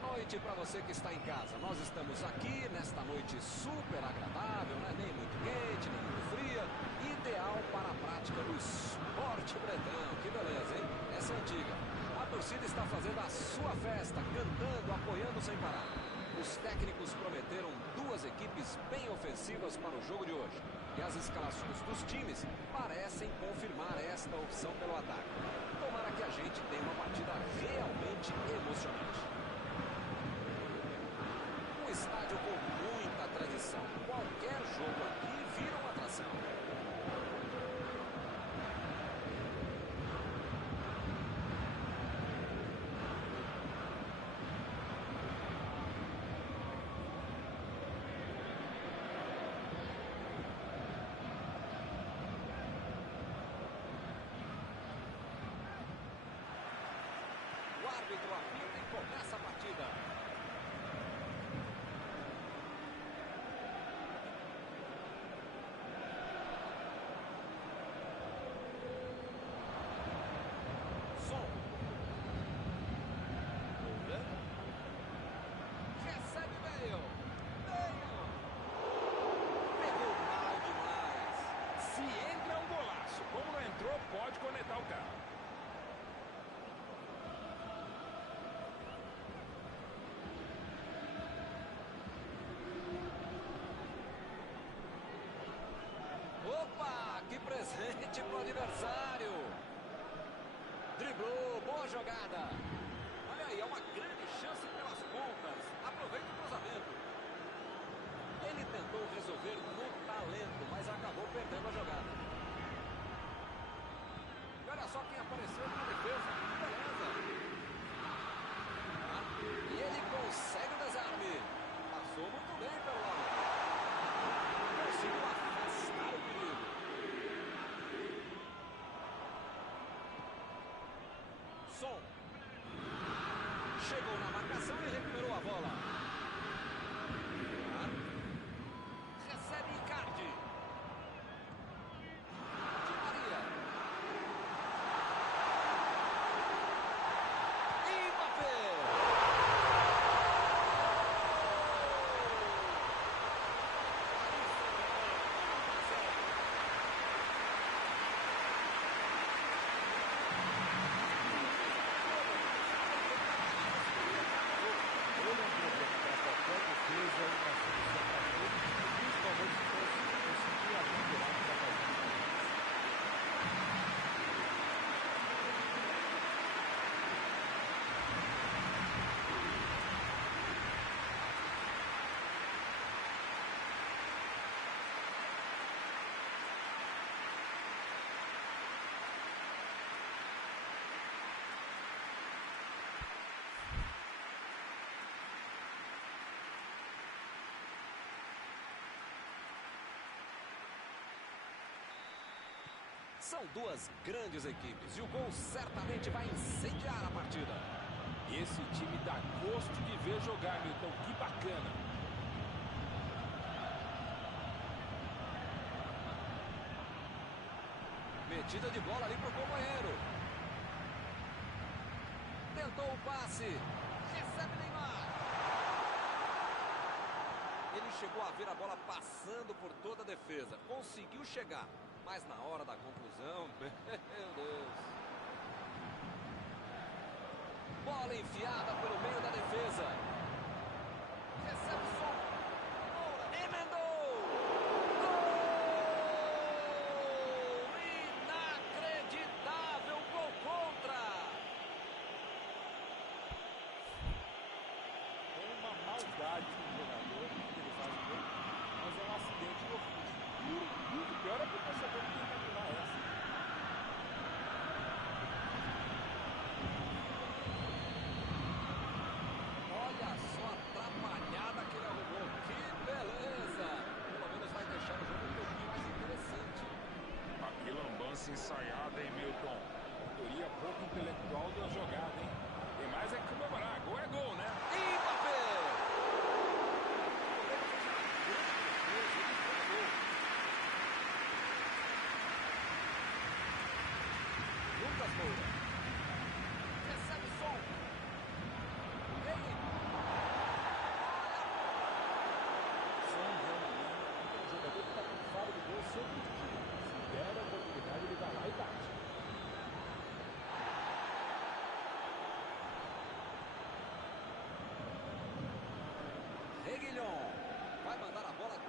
noite para você que está em casa. Nós estamos aqui nesta noite super agradável, né? Nem muito quente, nem muito fria. Ideal para a prática do esporte bretão. Que beleza, hein? Essa é antiga. A torcida está fazendo a sua festa, cantando, apoiando sem parar. Os técnicos prometeram duas equipes bem ofensivas para o jogo de hoje. E as escalações dos times parecem confirmar esta opção pelo ataque. Tomara que a gente tenha uma partida realmente emocionante. Um estádio com muita tradição. Qualquer jogo aqui vira uma atração. O árbitro apita e começa a partida. Som. Recebe Bale. Pegou mal demais. Se entra é um golaço. Como não entrou, pode conectar o cara. Opa, que presente pro adversário. Driblou, boa jogada. Olha aí, é uma grande chance pelas pontas. Aproveita o cruzamento. Ele tentou resolver no talento, mas acabou perdendo a jogada. E olha só quem apareceu na defesa. Que beleza. E ele consegue o desarme. Passou muito bem pelo lado. Conseguiu afastar o perigo. Som. Chegou na marcação e recuperou a bola. Recebe Icardi. Di Maria. Mbappé. São duas grandes equipes e o gol certamente vai incendiar a partida. Esse time dá gosto de ver jogar, Milton. Que bacana. Metida de bola ali pro companheiro. Tentou o passe. Recebe Neymar. Ele chegou a ver a bola passando por toda a defesa. Conseguiu chegar. Mas na hora da conclusão, meu Deus. Bola enfiada pelo meio da defesa. Recebe o som. Emendou. Gol! Inacreditável gol contra. É uma maldade do jogador que ele faz o gol, mas é um acidente no ofício. E o pior é que o torcedor tem que imaginar essa. Olha só a atrapalhada que ele arrumou. Que beleza! Pelo menos vai deixar o jogo um pouquinho mais interessante. Que lambança ensaiada, hein, Milton? Autoria pouco intelectual da jogada, hein? Tem mais é que comemorar. Gol é gol, né? Mbappé! Lucas Moura. Recebe o som. Ele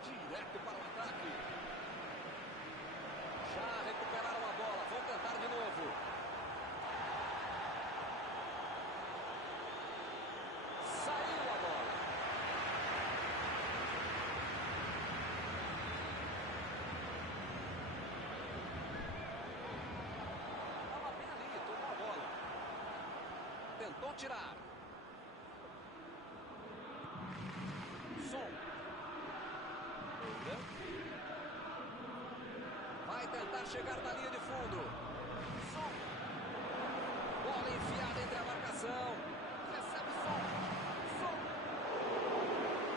direto para o ataque. Já recuperaram a bola, vão tentar de novo. Saiu a bola. Estava bem ali, tomou a bola. Tentou tirar. Som. Vai tentar chegar na linha de fundo. Som. Bola enfiada entre a marcação. Recebe Som. Som.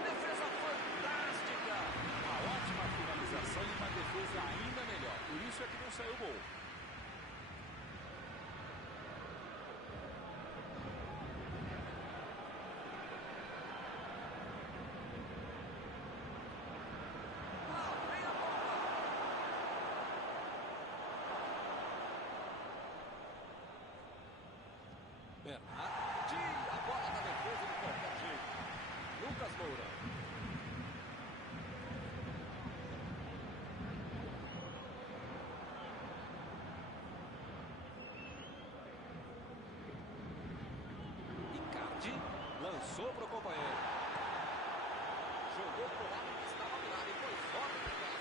Defesa fantástica. Uma ótima finalização e uma defesa ainda melhor. Por isso é que não saiu gol. Bernardo, tira a bola da defesa de qualquer jeito. Lucas Moura. Icardi lançou para o companheiro. Jogou para o lado que estava do lado e foi fora de casa.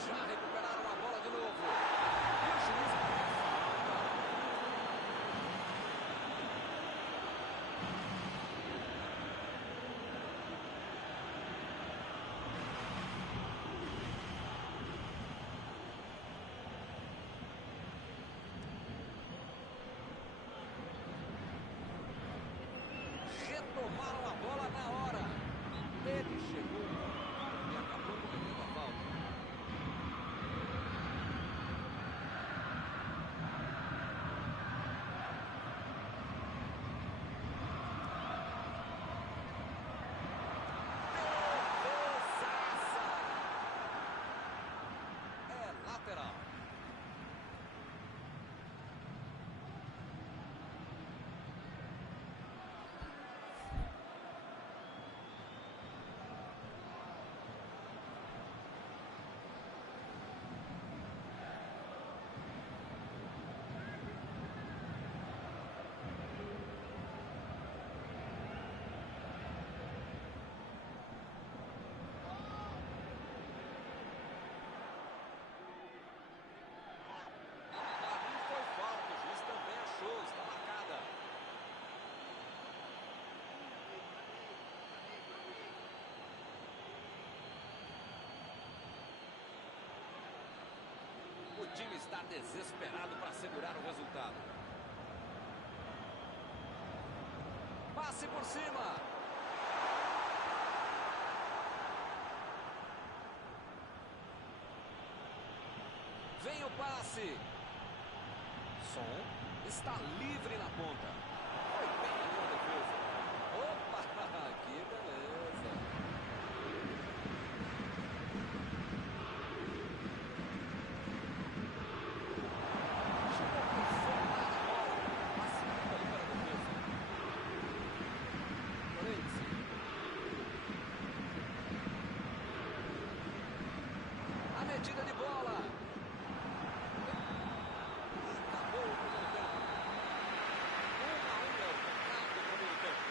Já recuperaram a bola de novo. E o juiz marcou falta. Retomaram a bola na hora. Ele chegou e acabou cometendo a falta. Lateral. O time está desesperado para segurar o resultado. Passe por cima. Vem o passe. Som está livre na ponta. Foi bem ali a defesa. Opa, que beleza. Medida de bola. Acabou o primeiro tempo. 1-1 é o placar do primeiro tempo.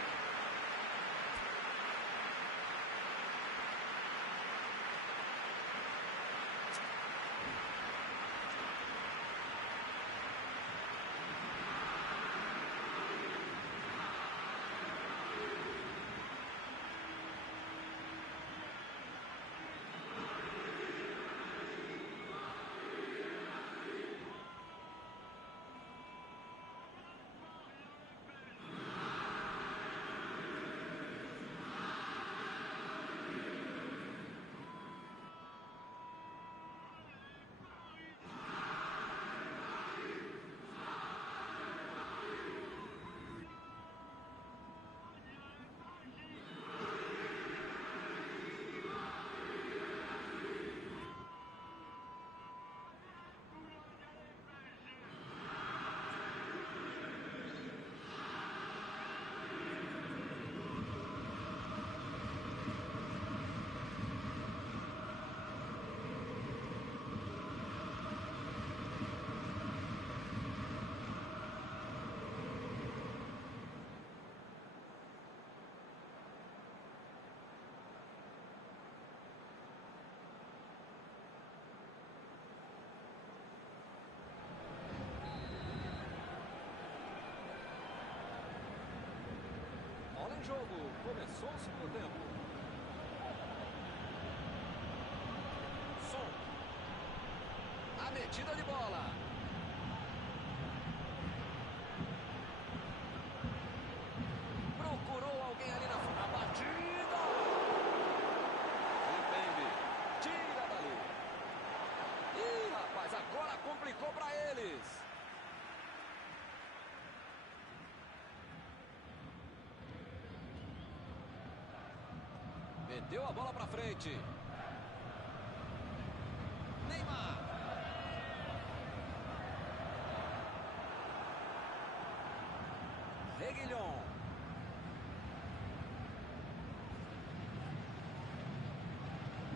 jogo. Começou o segundo tempo. Som. A metida de bola. Procurou alguém ali na frente. A batida. Mbembe. Tira dali. Ih, rapaz, agora complicou para eles. Meteu a bola para frente. Neymar. Reguilhon.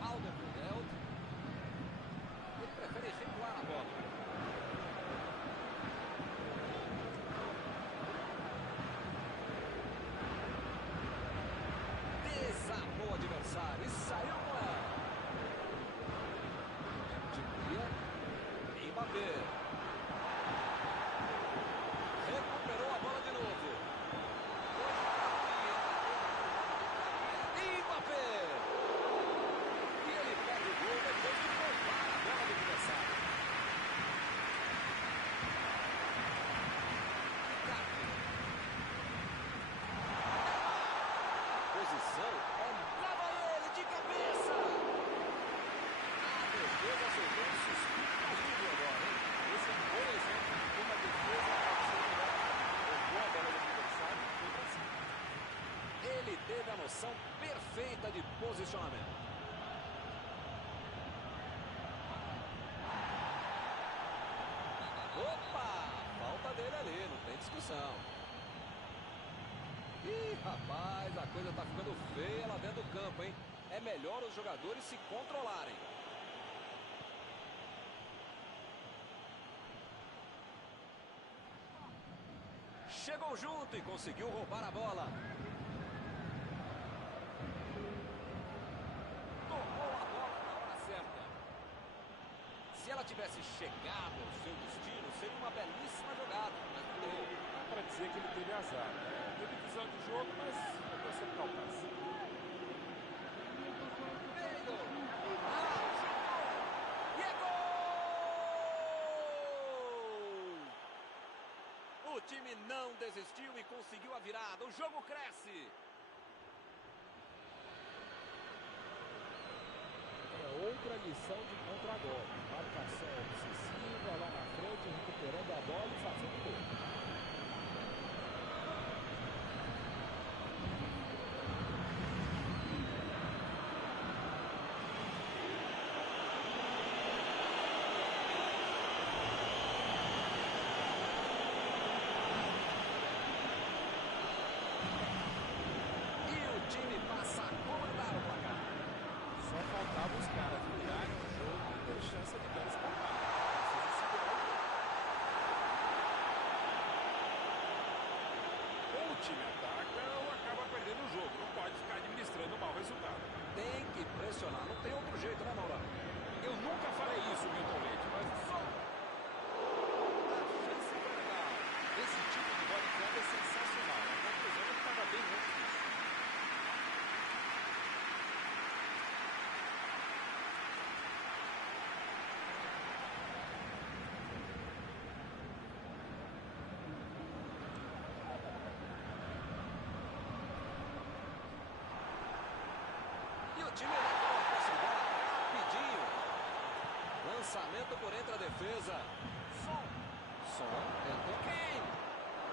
Alderweireld. Ele prefere recuar a bola. Desarmou o adversário e saiu com ela. Mbappé. Recuperou a bola de novo. Mbappé. E ele perde o gol depois de roubar a bola do adversário. A posição é lava ele de cabeça. A defesa soltou um suspiro caído agora, hein? Esse é um bom exemplo de como a defesa pode ser melhor. Roubou a bola do adversário e foi pra cima. Ele teve a noção perfeita de posicionamento. Opa! Falta dele ali, não tem discussão. Ih, rapaz, a coisa tá ficando feia lá dentro do campo, hein? É melhor os jogadores se controlarem. Chegou junto e conseguiu roubar a bola. Tomou a bola na hora certa. Se ela tivesse chegado ao seu destino, seria uma belíssima jogada, mas não deu. Dá pra dizer que ele teve azar, né? Teve visão de jogo, mas não deu sempre alcance. Veio! Ah, chutou! E é gol! O time não desistiu e conseguiu a virada. O jogo cresce. É outra lição de contra-golpe. Marcação obsessiva lá na frente, recuperando a bola e fazendo gol. E o time passa a comandar o placar. Só faltava os caras virarem o jogo e ter chance de dar escapar. Precisa segurar o jogo. Ou o time ataca ou acaba perdendo o jogo. Não pode ficar administrando o mau resultado. Tem que pressionar, não tem outro jeito, né, Maurão? Eu nunca falei isso, Milton Leite, mas só A chance foi legal. esse tipo de bola enfiada é sensacional. A conclusão é que estava bem longe disso. E o time levou a posse de bola rapidinho. Lançamento por entre a defesa. Som. Tentou quem?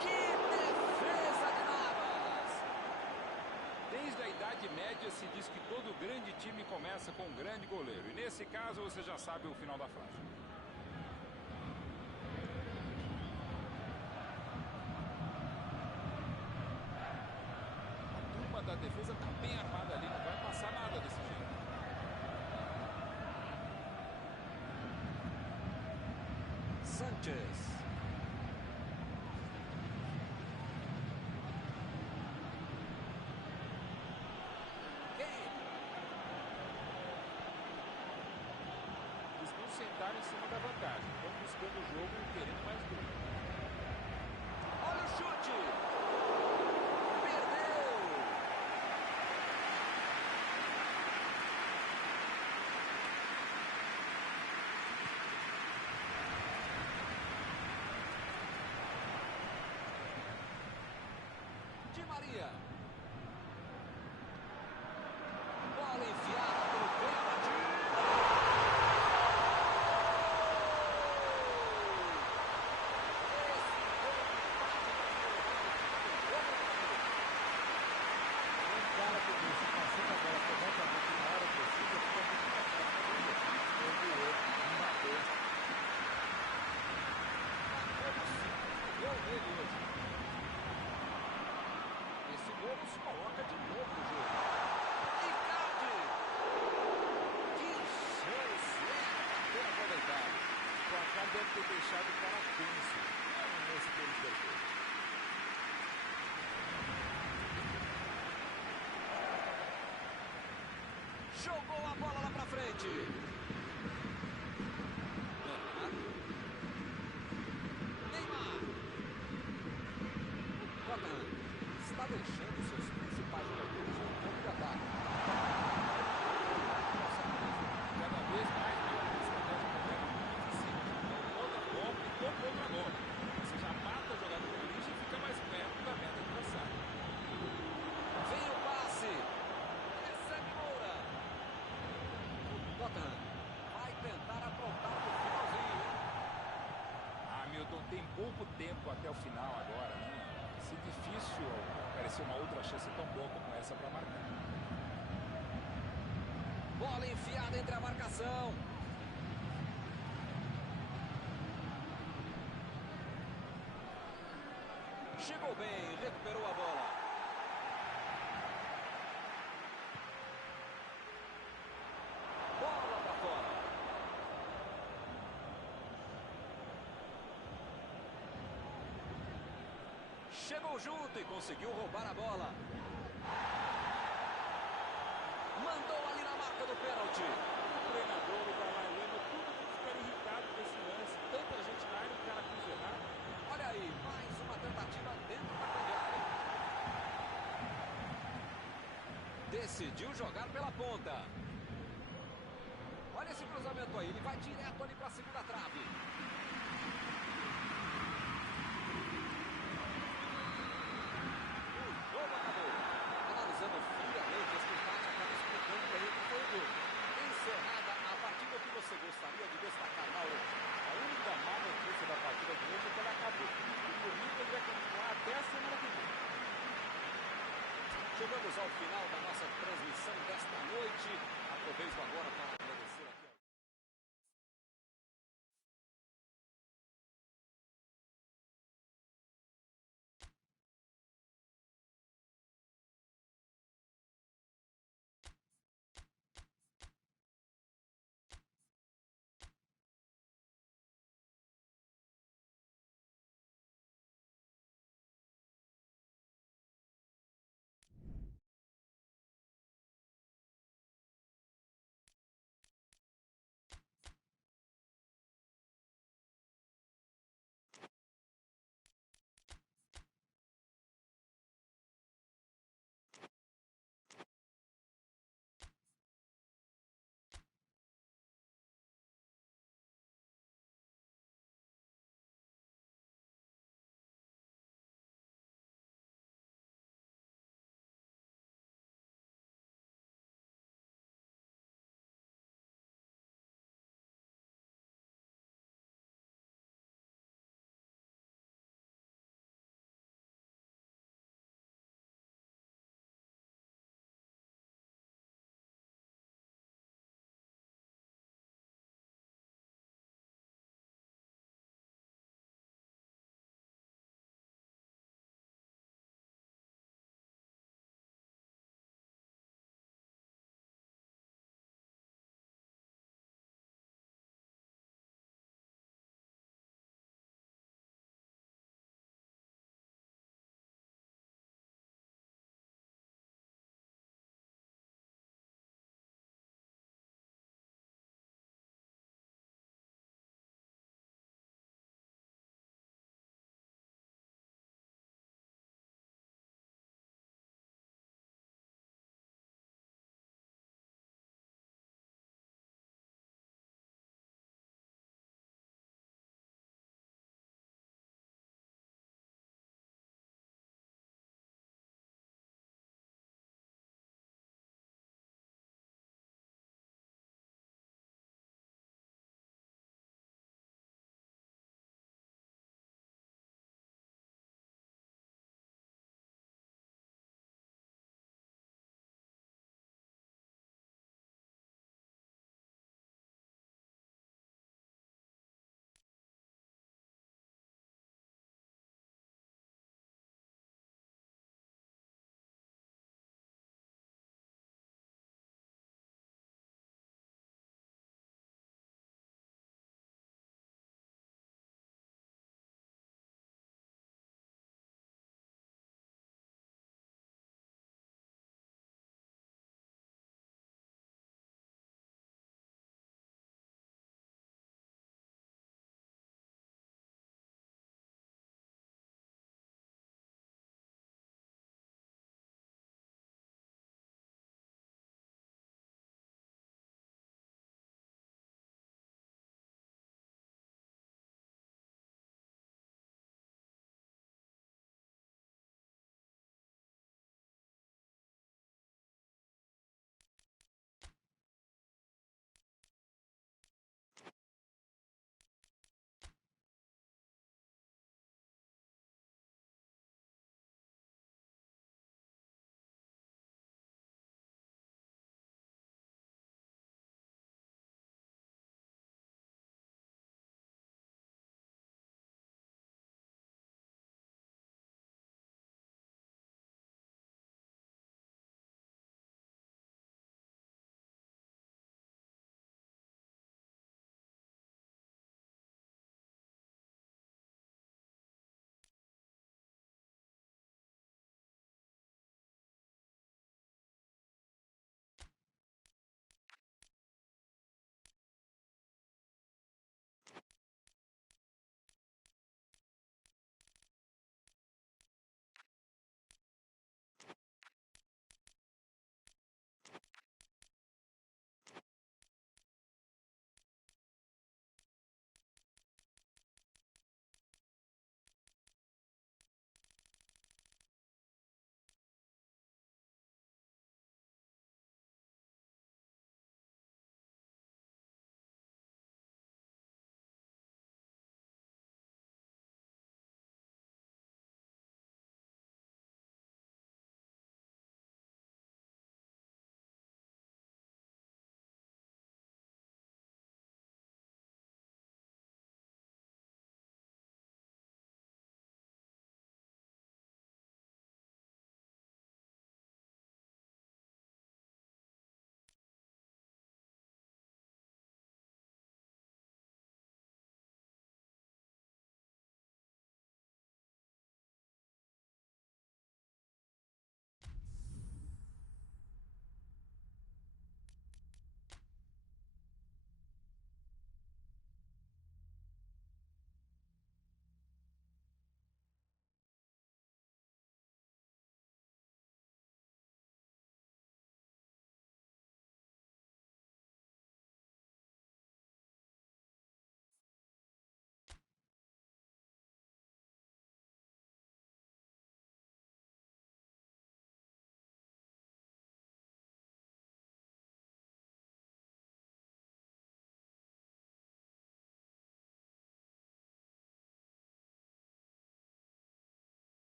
Que defesa de Navas! Desde a Idade Média se diz que todo grande time começa com um grande goleiro. E nesse caso você já sabe o final da frase. A turma da defesa está bem armada ali, não vai passar nada desse jeito. Sanchez. Eles não sentaram em cima da vantagem. Estão buscando o jogo e querendo mais gol. Olha o chute! Perdeu! Garcia. Bola enfiada pelo canto. Esse gol nos coloca de novo no jogo. Icardi! Que chance! Bem aproveitado. O placar deve ter deixado o cara tenso. Nesse que ele perdeu. Jogou a bola lá pra frente. Neymar. Tottenham está deixando seus principais jogadores no campo de ataque. Cada vez mais a estratégia moderna é muito eficiente. Então, outra bomba e tocou outra bomba. Você já mata o jogador de origem e fica mais perto da meta adversária. Vem o passe. Recebe Moura. O Tottenham vai tentar aprontar no finalzinho. Hamilton tem pouco tempo até o final agora, né? Vai ser difícil aparecer uma outra chance tão boa como essa para marcar. Bola enfiada entre a marcação. Chegou bem, recuperou a bola. Bola para fora. Chegou junto e conseguiu roubar a bola. Mandou ali na marca do pênalti. O treinador, o Dalai Lama, todo mundo fica irritado com esse lance. Tanta gente na área, o cara cruzou errado. Olha aí, mais uma tentativa dentro da grande área. Decidiu jogar pela ponta. Olha esse cruzamento aí, ele vai direto ali para a segunda trave. O jogo acabou. Analisando friamente, este empate acaba explicando para ele que foi o gol. Encerrada a partida, que você gostaria de destacar, Mauro? A única má notícia da partida de hoje é que ela acabou. E por mim, ele vai continuar até a semana que vem. Chegamos ao final da nossa transmissão desta noite. Aproveito agora para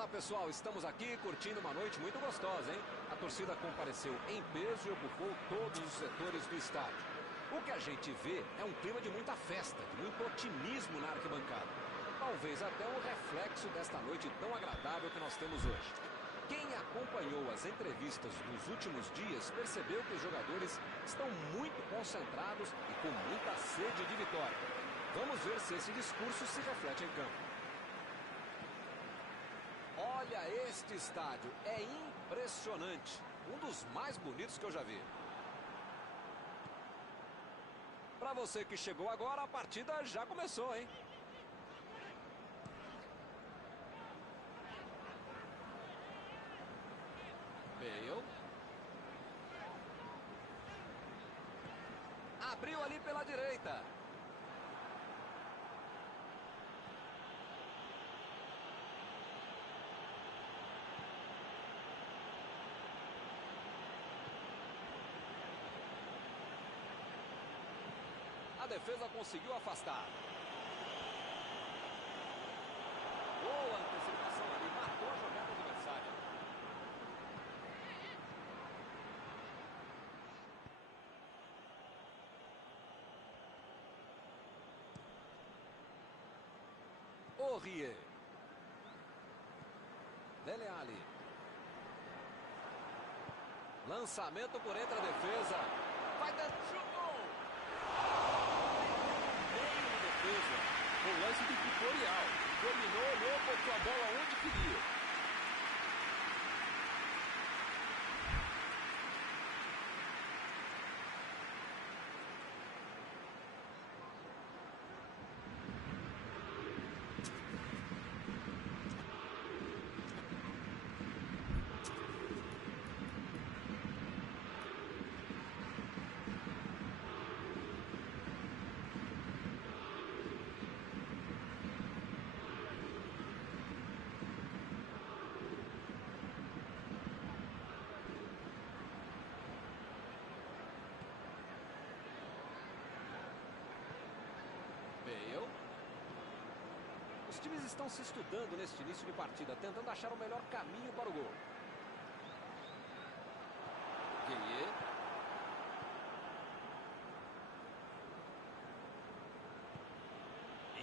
Olá pessoal, estamos aqui curtindo uma noite muito gostosa, hein? A torcida compareceu em peso e ocupou todos os setores do estádio. O que a gente vê é um clima de muita festa, de muito otimismo na arquibancada. Talvez até um reflexo desta noite tão agradável que nós temos hoje. Quem acompanhou as entrevistas dos últimos dias percebeu que os jogadores estão muito concentrados e com muita sede de vitória. Vamos ver se esse discurso se reflete em campo. Olha este estádio, é impressionante. Um dos mais bonitos que eu já vi. Para você que chegou agora, a partida já começou, hein? Bale. Abriu ali pela direita. A defesa conseguiu afastar. Boa antecipação ali, matou a jogada adversária. Aurier. Dele Alli. Lançamento por entre a defesa. Vai dando chute. Um lance dictatorial. Dominou, olhou, botou a bola onde queria. Bale. Os times estão se estudando neste início de partida, tentando achar o melhor caminho para o gol. Gueye.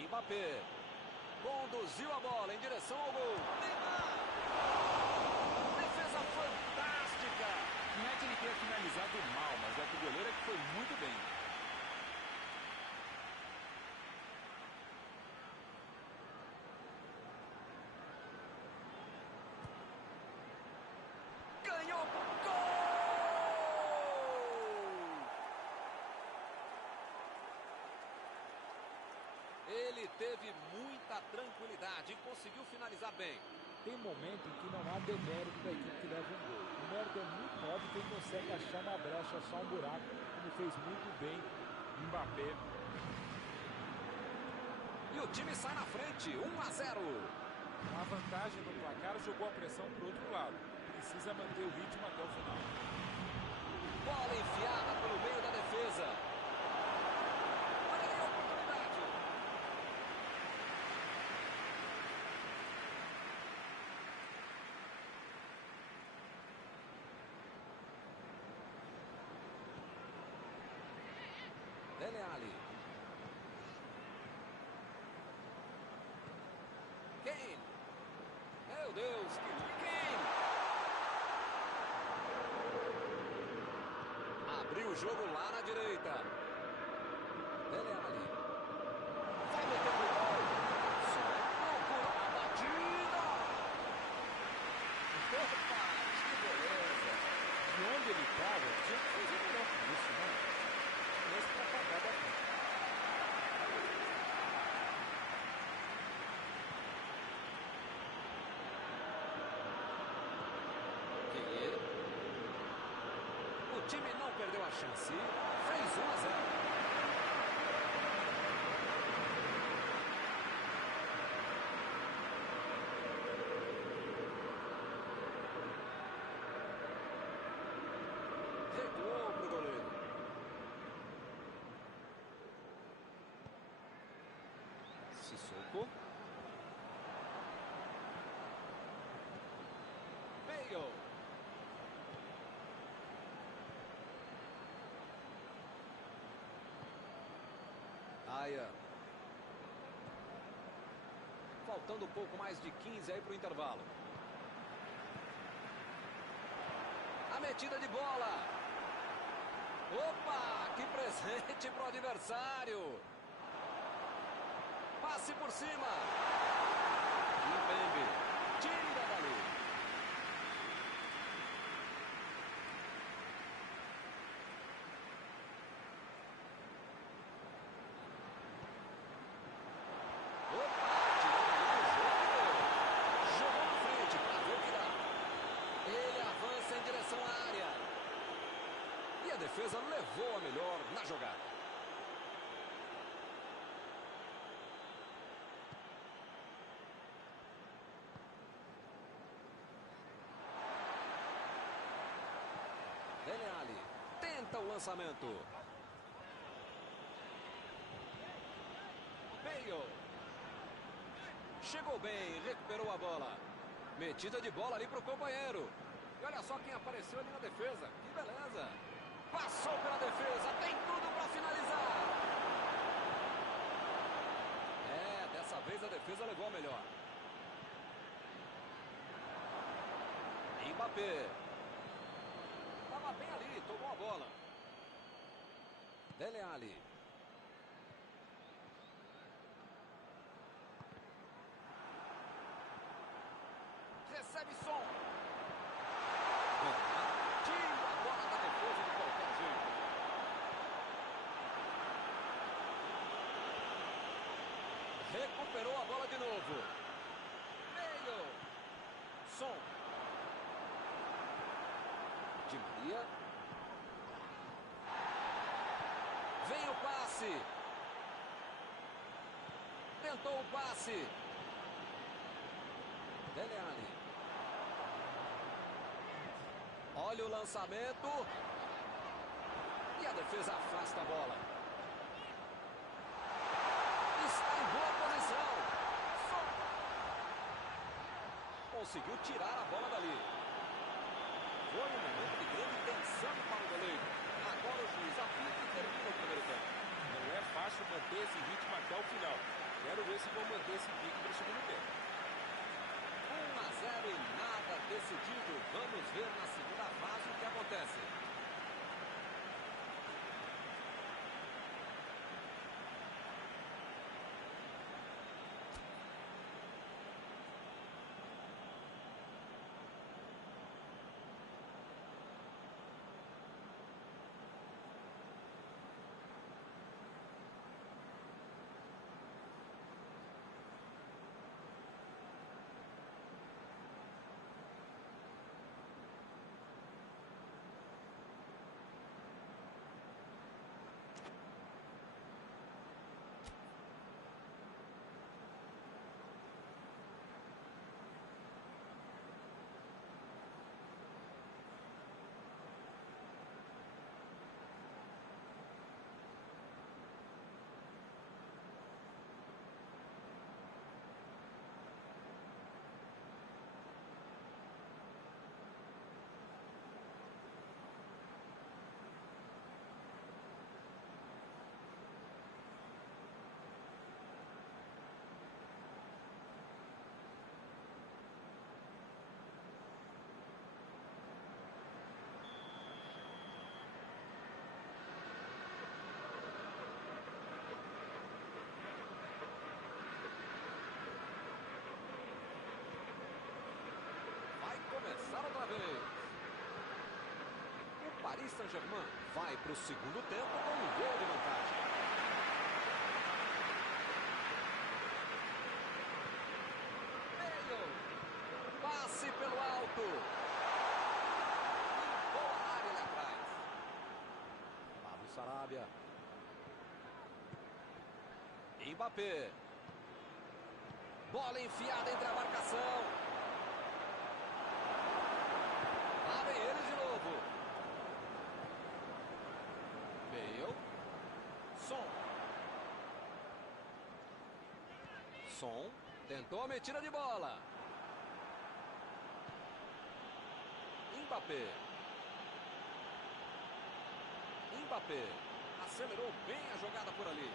Mbappé. Conduziu a bola em direção ao gol. Neymar. Defesa fantástica. Não é que ele tenha finalizado mal, mas é que o goleiro é que foi muito bem. Ganhou. Gol! Ele teve muita tranquilidade e conseguiu finalizar bem. Tem momento em que não há demérito da equipe que leva um gol. O mérito é muito óbvio quem consegue achar uma brecha, achar um buraco, como fez muito bem Mbappé. E o time sai na frente, 1-0. A vantagem no placar jogou a pressão para o outro lado. Precisa manter o ritmo até o final. Bola enfiada pelo meio da defesa. Olha aí a oportunidade. Dele Alli. Kane. Meu Deus, que Kane. Abriu o jogo lá na direita. Dele Alli. Vai meter pro gol. Só procurou a batida. Opa, que beleza. De onde ele estava, tinha que fazer melhor que isso, né? Mesmo para pagar da conta. O time não perdeu a chance. Fez 1-0. Recuou pro goleiro. Sissoko. Araia. Faltando um pouco mais de 15 aí para o intervalo. A metida de bola. Opa, que presente para o adversário. Passe por cima. Kimpembe tira dali. Opa, tirou dali do jogo. Jogou na frente para ver o que dá. Ele avança em direção à área. E a defesa levou a melhor na jogada. Dele Alli tenta o lançamento. Bale. Chegou bem, recuperou a bola. Metida de bola ali para o companheiro. E olha só quem apareceu ali na defesa. Que beleza. Passou pela defesa, tem tudo para finalizar. Dessa vez a defesa levou a melhor. Mbappé. Estava bem ali, tomou a bola. Dele Alli. Recebe som. Tira a bola da defesa de qualquer jeito. Recuperou a bola de novo. Meio. Som. Di Maria. Vem o passe. Tentou o passe. Dele Alli. Olha o lançamento. E a defesa afasta a bola. Está em boa posição. Conseguiu tirar a bola dali. Foi um momento de grande tensão para o goleiro. Agora o juiz apita e termina o primeiro tempo. Não é fácil manter esse ritmo até o final. Quero ver se vão manter esse pique para o segundo tempo. 1-0 e nada decidido. Vamos ver na segunda fase o que acontece. Começar outra vez. O Paris Saint-Germain vai para o segundo tempo com um gol de vantagem. Meio. Passe pelo alto. Boa área ali atrás. Pablo Sarabia. Mbappé. Bola enfiada entre a marcação. Lá vem eles de novo. Bale. Son. Tentou a metida de bola. Mbappé. Acelerou bem a jogada por ali.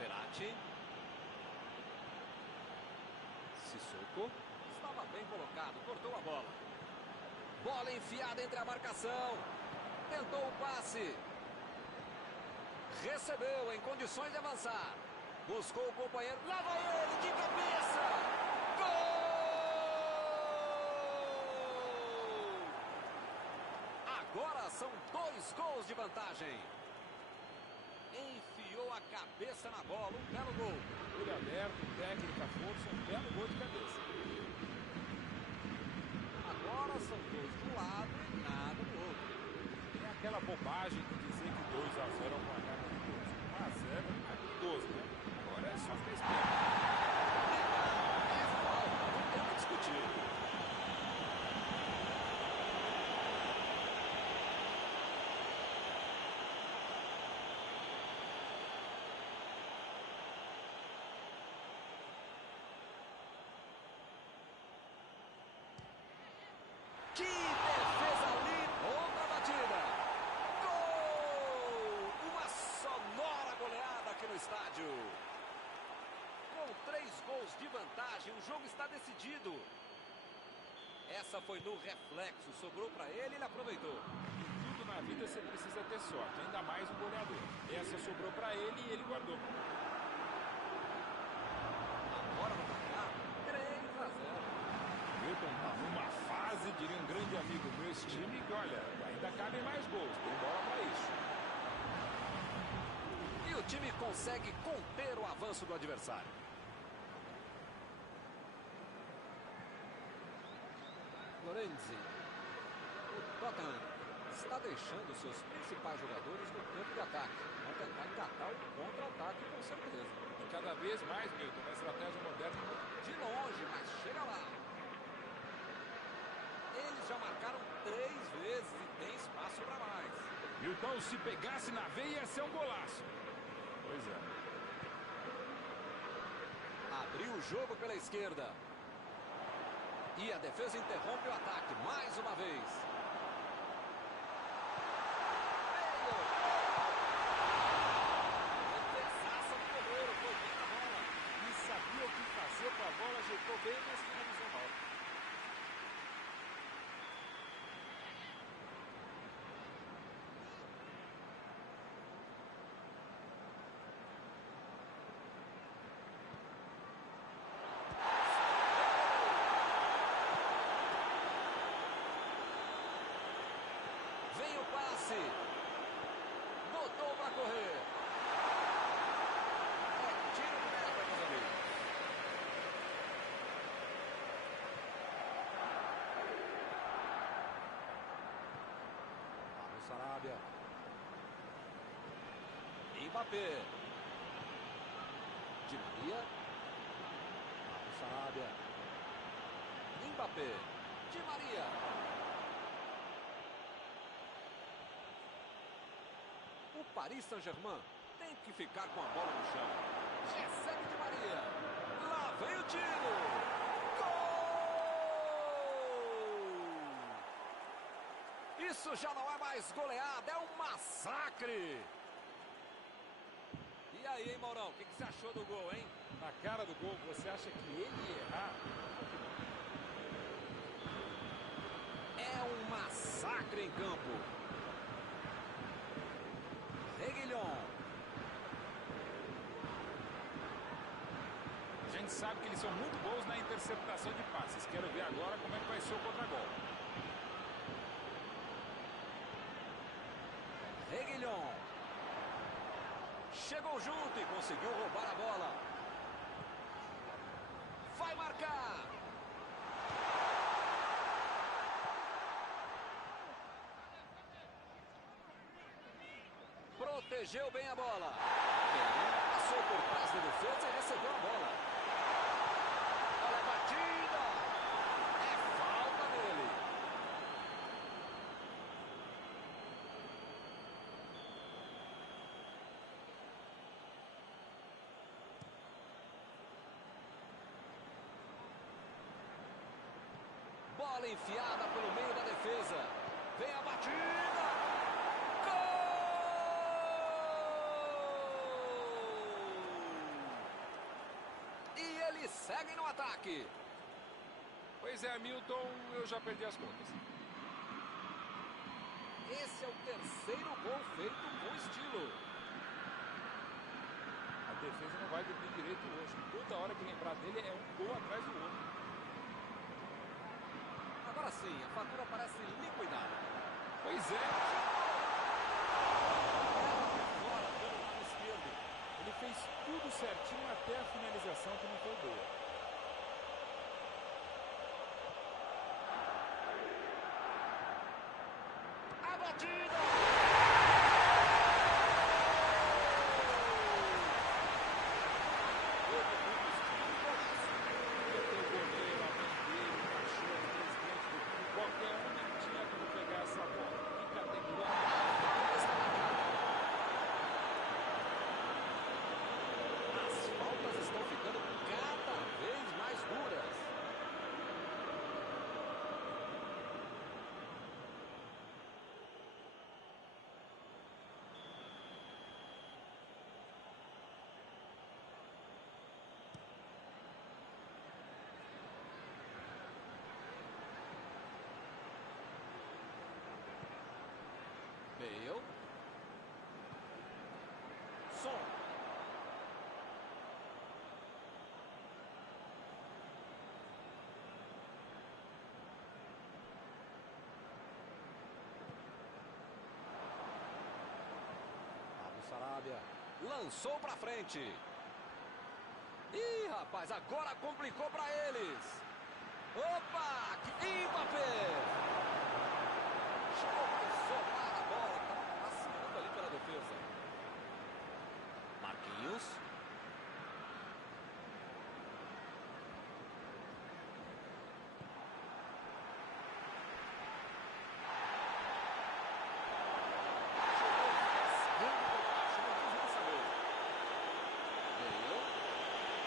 Verratti. Sissoko. Estava bem colocado, cortou a bola. Bola enfiada entre a marcação. Tentou o passe. Recebeu em condições de avançar. Buscou o companheiro. Lá vai ele de cabeça. Gol! Agora são 2 gols de vantagem. Enfiou a cabeça na bola. Um belo gol. Olho aberto, técnica, força, um belo gol de cabeça. Agora são 2 de um lado e nada do outro. É aquela bobagem de dizer que 2-0 é um placar perigoso. 1-0 é perigoso, né? Agora é só ficar esperto. É falta, não tem o que discutir. Que defesa ali, outra batida. Gol! Uma sonora goleada aqui no estádio. Com 3 gols de vantagem, o jogo está decidido. Essa foi no reflexo, sobrou para ele, ele aproveitou. Tudo na vida você precisa ter sorte, ainda mais um goleador. Essa sobrou para ele e ele guardou. Agora no placar, 3-0. Milton tá numa fase, diria um grande amigo meu, esse time, que olha, ainda cabem mais gols, tem bola para isso. E o time consegue conter o avanço do adversário. Lorenzi. O Tottenham está deixando seus principais jogadores no campo de ataque. Vão tentar engatar o contra-ataque com certeza. E cada vez mais, Milton, uma estratégia moderna. De longe, mas chega lá. Eles já marcaram 3 vezes e tem espaço para mais. Milton, se pegasse na veia, ia ser um golaço. Pois é. Abriu o jogo pela esquerda. E a defesa interrompe o ataque mais uma vez. Defesaça do goleiro, foi bem na bola. E sabia o que fazer com a bola, ajeitou bem, mas finalizou mal. Vem o passe. Botou para correr. É tiro de meta, meus amigos. Vamos, Sarabia. Mbappé. Di Maria. Vamos, Sarabia. Mbappé. Di Maria. O Paris Saint-Germain tem que ficar com a bola no chão. Recebe Di Maria. Lá vem o tiro. Gol! Isso já não é mais goleada, é um massacre. E aí, hein, Maurão? O que você achou do gol, hein? Na cara do gol, você acha que ele ia errar? É um massacre em campo. Reguilhon. A gente sabe que eles são muito bons na interceptação de passes. Quero ver agora como é que vai ser o contra-golpe. Reguilhon. Chegou junto e conseguiu roubar a bola. Vai marcar. Protegeu bem a bola. Passou por trás da defesa e recebeu a bola. Olha a batida. É falta nele. Bola enfiada pelo meio da defesa. Vem a batida. Gol! Eles seguem no ataque. Pois é, Milton, eu já perdi as contas. Esse é o terceiro gol feito com estilo. A defesa não vai dormir direito hoje. Toda hora que lembrar dele é um gol atrás do outro. Agora sim, a fatura parece liquidada. Pois é. Fora pelo lado esquerdo. Ele fez tudo certinho até a finalização, que não foi boa. A batida! Qualquer um não tinha como pegar essa bola. Que categoria. As faltas estão ficando cada vez mais duras. Bale. Son. Pablo Sarabia lançou pra frente. Ih, rapaz, agora complicou pra eles. Opa, que Mbappé! Chegou pra solar a bola, estava passeando ali pela defesa. Marquinhos.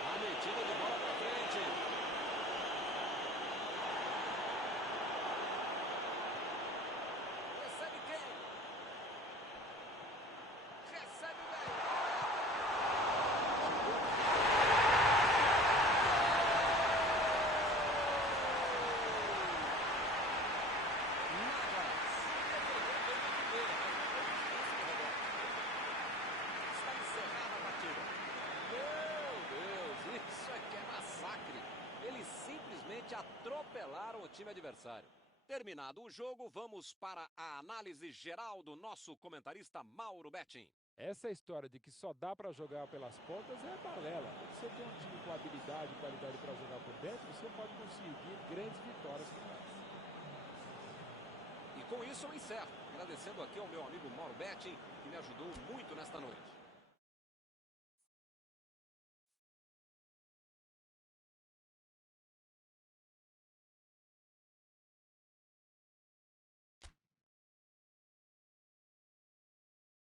A metida de bola pra frente. Recebe quem? Recebe bem. Está encerrada a partida. Meu Deus, isso é que é massacre. Eles simplesmente atropelaram o time adversário. Terminado o jogo, vamos para a análise geral do nosso comentarista Mauro Betting. Essa história de que só dá para jogar pelas pontas é balela. Quando você tem um time com habilidade e qualidade para jogar por dentro, você pode conseguir grandes vitórias como essa. E com isso eu encerro, agradecendo aqui ao meu amigo Mauro Betting, que me ajudou muito nesta noite.